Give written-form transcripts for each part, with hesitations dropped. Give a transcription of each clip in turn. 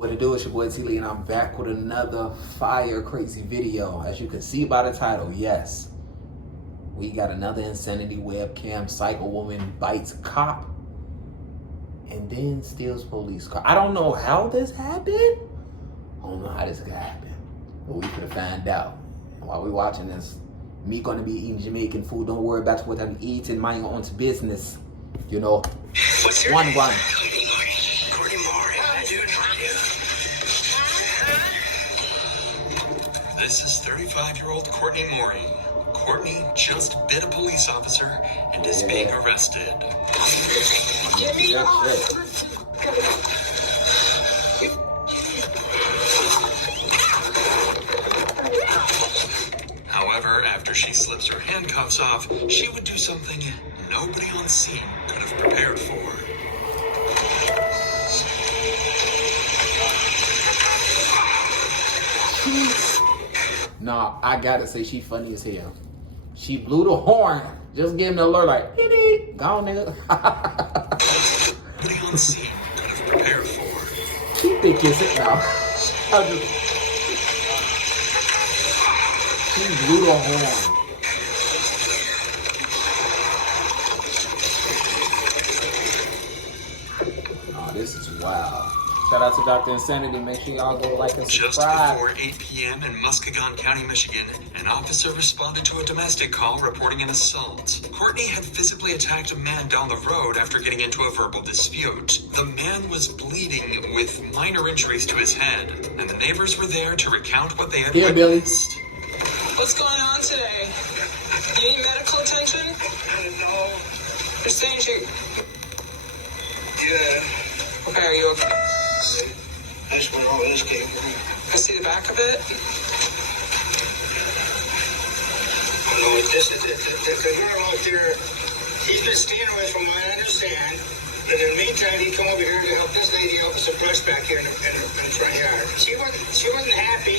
What it do, it's your boy T-Lee, and I'm back with another fire crazy video. As you can see by the title, yes, we got another insanity webcam. Psycho woman bites cop and then steals police car. I don't know how this happened. I don't know how this could happen, but we could find out. And while we're watching this, me gonna be eating Jamaican food. Don't worry about what I'm eating. Mind your own business. You know, What's your one. This is 35-year-old Courtney Morey. Courtney just bit a police officer and is being arrested. Get me off! However, after she slips her handcuffs off, she would do something nobody on scene could have prepared for. Nah, I gotta say she funny as hell. She blew the horn, just gave him the alert like, hee gone nigga. Nobody on scene could have prepared for. She think it's it now. She blew the horn. Oh, this is wild. Shout out to Dr. Insanity. Make sure y'all go like and subscribe. Just before 8 p.m. in Muskegon County, Michigan, an officer responded to a domestic call reporting an assault. Courtney had physically attacked a man down the road after getting into a verbal dispute. The man was bleeding with minor injuries to his head, and the neighbors were there to recount what they had witnessed. What's going on today? You need medical attention? No. They're saying you... Yeah. Okay, are you okay? That's where all this came from. I see the back of it. No, this is the girl out there. He's been staying away from what I understand. But in the meantime, he come over here to help this lady out with some brush back here in the front yard. She wasn't happy.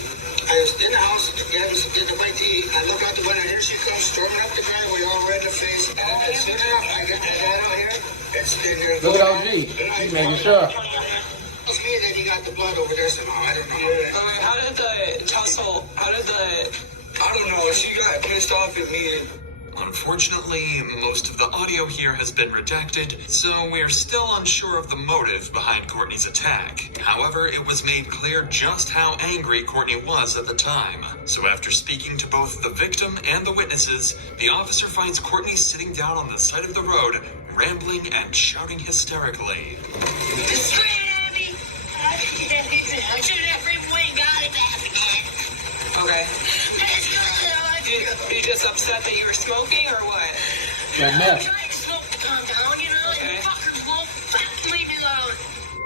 I was in the house, did the bite to eat. I look out the window, here she comes, storming up the driveway, all red in the face. I sit up, I got that out here. It's been there. Look at OG. He's making sure. Tells me that he got the blood over there somehow. I don't know. Alright, how did the tussle, I don't know, she got pissed off at me. Unfortunately, most of the audio here has been redacted, so we're still unsure of the motive behind Courtney's attack. However, it was made clear just how angry Courtney was at the time. So after speaking to both the victim and the witnesses, the officer finds Courtney sitting down on the side of the road, rambling and shouting hysterically. Okay. You just upset that you were smoking, or what? That mess.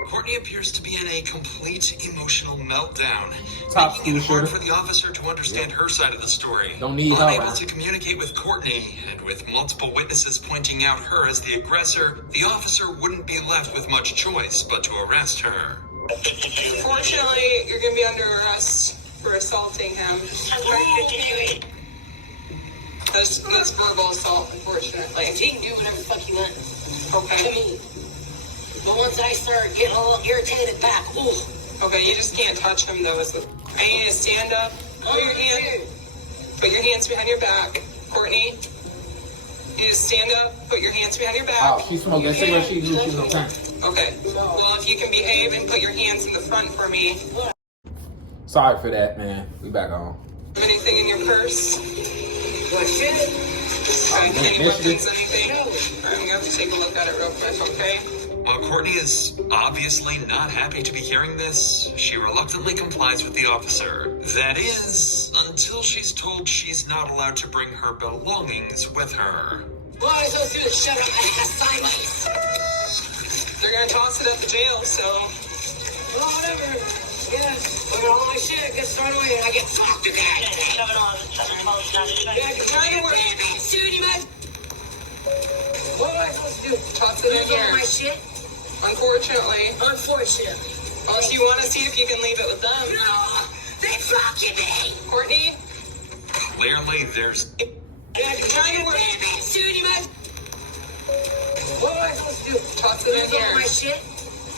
Courtney appears to be in a complete emotional meltdown, Top making it school hard shooter. for the officer to understand her side of the story. Don't need help, Unable man. to communicate with Courtney, and with multiple witnesses pointing out her as the aggressor, the officer wouldn't be left with much choice but to arrest her. Unfortunately, you're gonna be under arrest for assaulting him. That's verbal assault, unfortunately. He can do whatever the fuck he wants. To Okay. me. But once I start getting a little irritated back, ooh. Okay, you just can't touch him though. I need you to stand up. Put your hands behind your back. Courtney, you just stand up. Put your hands behind your back. Oh, she's smoking a cigarette. She knew she was on time. Okay. Well, if you can behave and put your hands in the front for me. Sorry for that, man. We back on. Have anything in your purse? What shit? Okay. Any Michigan. weapons, anything? All right, I'm gonna have to take a look at it real quick, okay? While Courtney is obviously not happy to be hearing this, she reluctantly complies with the officer. That is, until she's told she's not allowed to bring her belongings with her. Well, I was supposed to do the shut up. I have silence. They're gonna toss it at the jail, so. Well, whatever. Yeah. Look at all my shit. Gets thrown away and I get fucked again. Shove it on. Yeah, Try to work. Shooty, man. What am I supposed to do? Toss it in Throw here. my shit? Unfortunately. Unfortunately. Unless you want to see if you can leave it with them. No! They fucking me! Courtney? Clearly, there's Yeah, Try to work. Shooty, man. What am I supposed to do? Toss it in Throw here. my shit?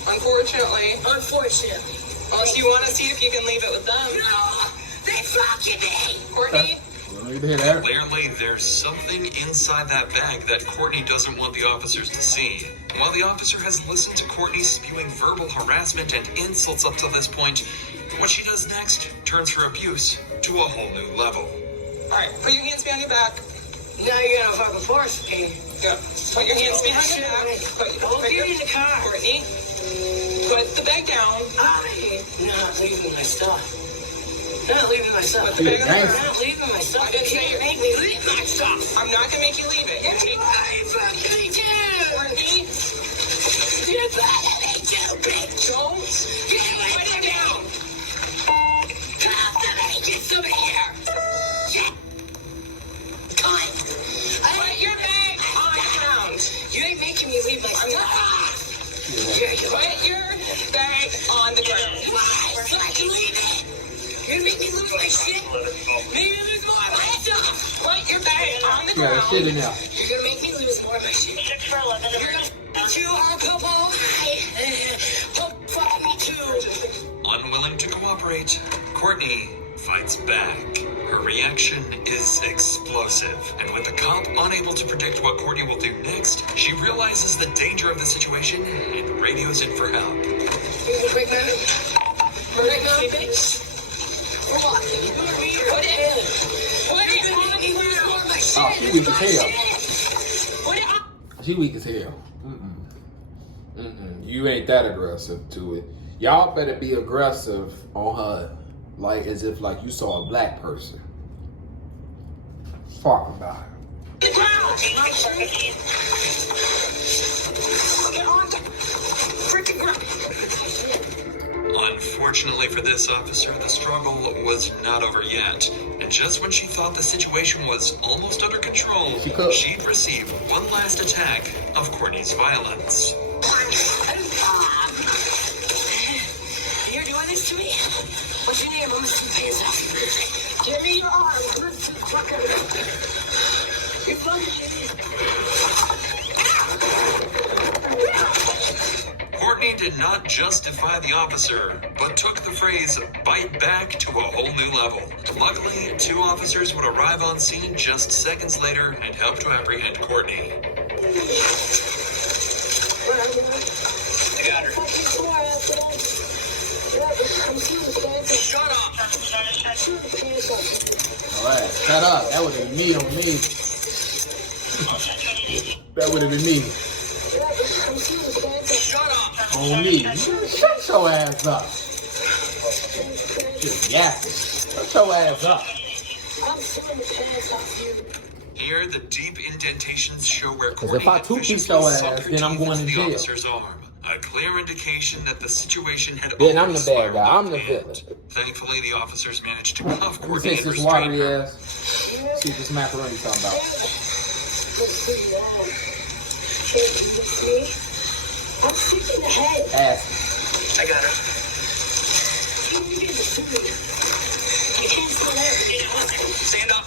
Unfortunately. Unfortunately. Well, if you want to see if you can leave it with them. No, they fucking me. Courtney, Clearly, there's something inside that bag that Courtney doesn't want the officers to see. While the officer has listened to Courtney spewing verbal harassment and insults up to this point, what she does next turns her abuse to a whole new level. all right, put your hands behind your back. Now you're gonna fucking force me. Go. Put your hands behind your back. I'll get in the car. Courtney, put the bag down. I'm not leaving my stuff. Not leaving my stuff. Put the bag on the I'm ground. not leaving my stuff. You can't make me leave my stuff. I'm not gonna make you leave it. You take I fucking do. Courtney, You're better than you, bitch. don't put it down. Come to me. Get some here. Yeah. Cunt. Put your bag on the ground. You ain't making me leave my stuff. Put your bag on the ground. Why? So I can leave it. You're gonna make me lose my shit. Maybe lose more of my stuff. Put your bag on the Yeah, ground. shit in there. You're gonna make me lose more of my shit. 6 for 11. You're gonna you are couple. Fuck me too. Unwilling to cooperate, Courtney fights back. Her reaction is explosive, and with the cop unable to predict what Courtney will do next, she realizes the danger of the situation and radios in for help. You're the quick man. Quick man, bitch. Come on. Put it in. Put it on the ground. Oh, she weak as hell. Put it on. She weak as hell. You ain't that aggressive to it. Y'all better be aggressive on her, like as if like you saw a black person. Fuck about it. The ground. Get on the freaking ground. Unfortunately for this officer, the struggle was not over yet. And just when she thought the situation was almost under control, she'd receive one last attack of Courtney's violence. You're doing this to me? What's your name? I'm gonna see hands off. Give me your arm. Fucker. You fucking Courtney did not just defy the officer, but took the phrase "bite back" to a whole new level. Luckily, 2 officers would arrive on scene just seconds later and help to apprehend Courtney. I got her. Shut up. Alright, shut up. That would have been me on me. That would have been me. Shut up. On me. Shut your ass up. Just yapping. Shut your ass up. Here, the deep indentations show where if Courtney I had two-piece viciously your ass, sunk her then I'm teeth going into to the jail. officer's arm. A clear indication that the situation had Then I'm already the bad guy. spiraled I'm the out of villain. hand. Thankfully, the officers managed to cuff Let me Courtney taste and this restrain watery her. ass. See what this macaroni talking about. I'm sick in the head. Ass. I got her. Stand up.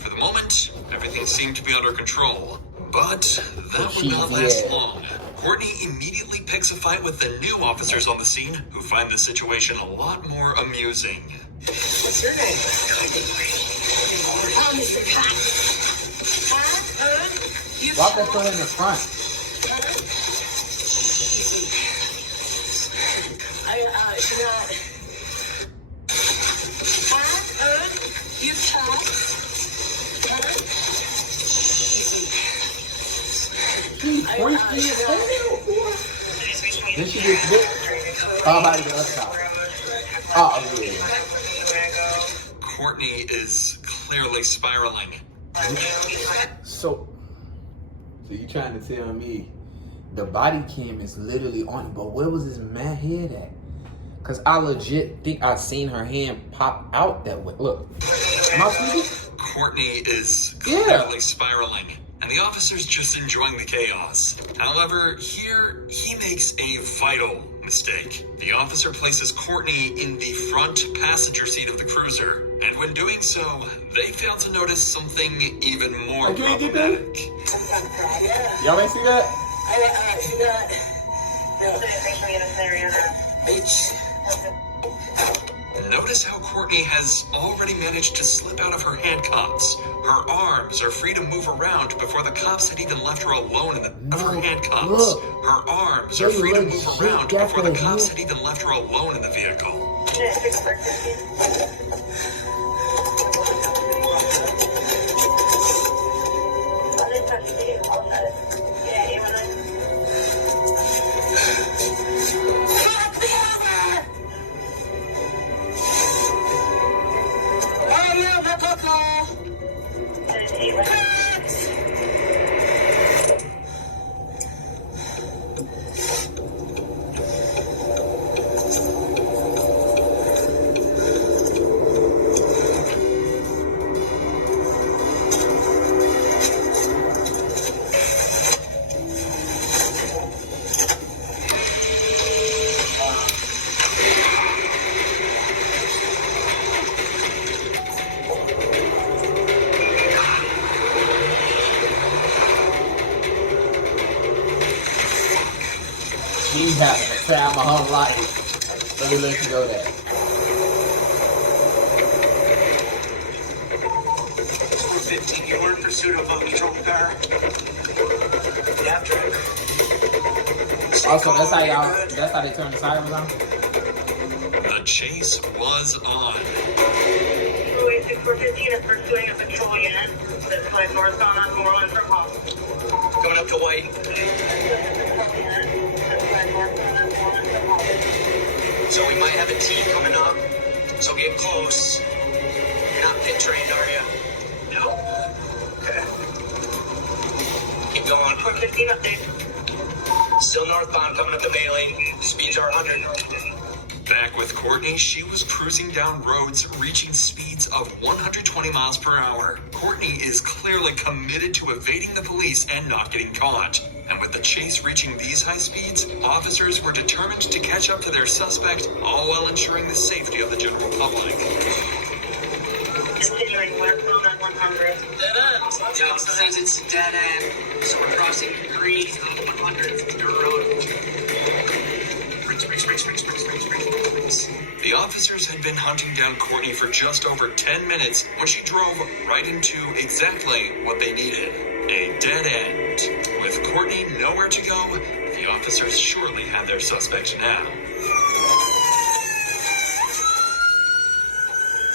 For the moment, everything seemed to be under control. But that would not last long. Courtney immediately picks a fight with the new officers on the scene, who find the situation a lot more amusing. What's your name? Oh, Mr. Cop. Huh? You Walk that foot in the front. She's not. You tough. Freaky as hell, boy. Then she gets bit. Oh, about to the other side. Oh, yeah. Courtney is clearly spiraling. So you trying to tell me the body cam is literally on, but where was this man head at? Cause I legit think I seen her hand pop out that way. Look, am I speaking? Courtney is clearly spiraling, and the officer's just enjoying the chaos. However, here he makes a vital mistake. The officer places Courtney in the front passenger seat of the cruiser, and when doing so, they fail to notice something even more problematic. Y'all ain't see that? She's not. No. Bitch. Notice how Courtney has already managed to slip out of her handcuffs. Her arms are free to move around before the cops had even left her alone in her handcuffs. Look, her arms are free to move around before the cops had even left her alone in the vehicle. She's having a time of her life. Let me let you know that. 415, you were in pursuit of a patrol car. Get after it. Also, that's how they turn the sirens on? The chase was on. 415 is pursuing a patrol unit that's like northbound on Moreland from home. Going up to White. So we might have a team coming up. So get close. You're not pit trained, are you? No. Okay. Keep going. 415 update. Still northbound, coming up the Bailey. Speeds are 100. Back with Courtney, she was cruising down roads, reaching speeds of 120 miles per hour. Courtney is clearly committed to evading the police and not getting caught. And with the chase reaching these high speeds, officers were determined to catch up to their suspect, all while ensuring the safety of the general public. Continuing westbound on 100. Dead end. Joe says it's dead end. So we're crossing green on 100th dirt road. Springs. The officers had been hunting down Courtney for just over 10 minutes when she drove right into exactly what they needed. A dead end. With Courtney nowhere to go, the officers surely had their suspect now.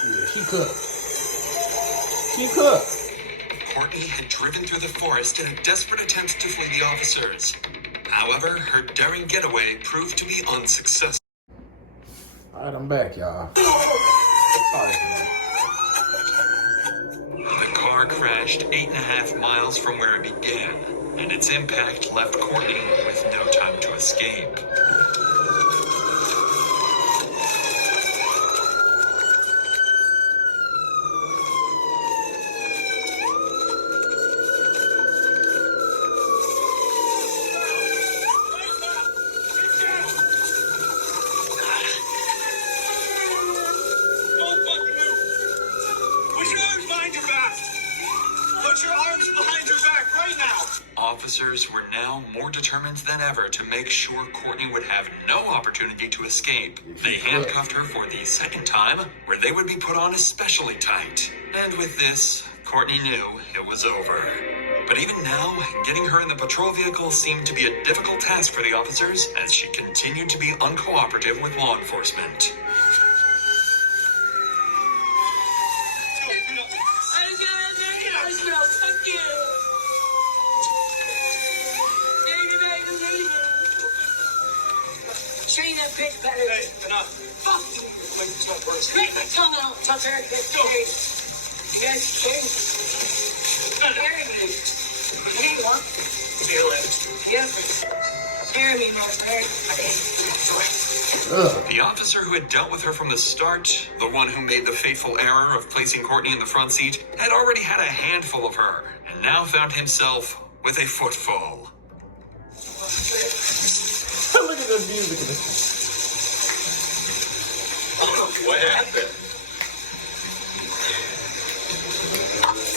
Yeah, she cooked. She cooked. Courtney had driven through the forest in a desperate attempt to flee the officers. However, her daring getaway proved to be unsuccessful. Alright, I'm back, y'all. Sorry for that. The car crashed 8.5 miles from where it began, and its impact left Courtney with no time to escape. Officers were now more determined than ever to make sure Courtney would have no opportunity to escape. They handcuffed her for the second time, where they would be put on especially tight. And with this, Courtney knew it was over. But even now, getting her in the patrol vehicle seemed to be a difficult task for the officers, as she continued to be uncooperative with law enforcement. Train that bitch better. Hey, enough. Fuck you. Take my tongue out, Tucker. Let's go. You guys carry me. Hey, what? Feel it. Yes. Carry me, motherfucker. The officer who had dealt with her from the start, the one who made the fateful error of placing Courtney in the front seat, had already had a handful of her, and now found himself with a footfall. Look at this music. What happened?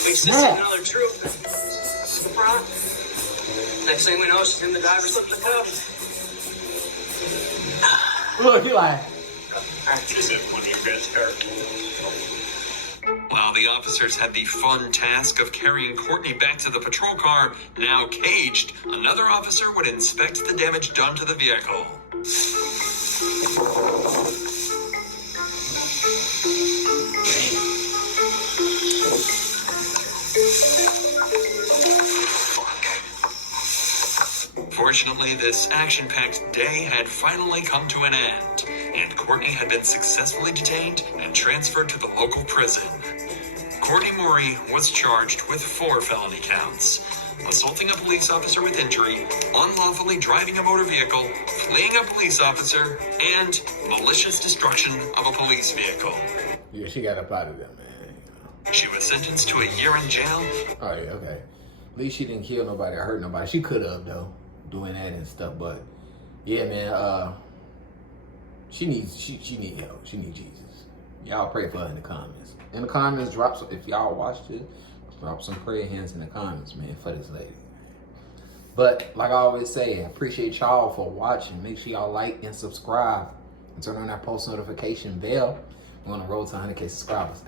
We just see another troop. The front. Next thing we know, she's in the driver's slipping the cuffs. Look, he like. While the officers had the fun task of carrying Courtney back to the patrol car, now caged, another officer would inspect the damage done to the vehicle. Fortunately, this action-packed day had finally come to an end, and Courtney had been successfully detained and transferred to the local prison. Courtney Maury was charged with 4 felony counts: assaulting a police officer with injury, unlawfully driving a motor vehicle, fleeing a police officer, and malicious destruction of a police vehicle. Yeah, she got up out of there, man. She was sentenced to a year in jail. Oh, yeah, okay. At least she didn't kill nobody or hurt nobody. She could have, though, doing that and stuff. But, yeah, man, she needs help. She needs Jesus. Y'all pray for her in the comments. In the comments, if y'all watched it, drop some prayer hands in the comments, man, for this lady. But like I always say, I appreciate y'all for watching. Make sure y'all like and subscribe and turn on that post notification bell. We're on the road to 100K subscribers.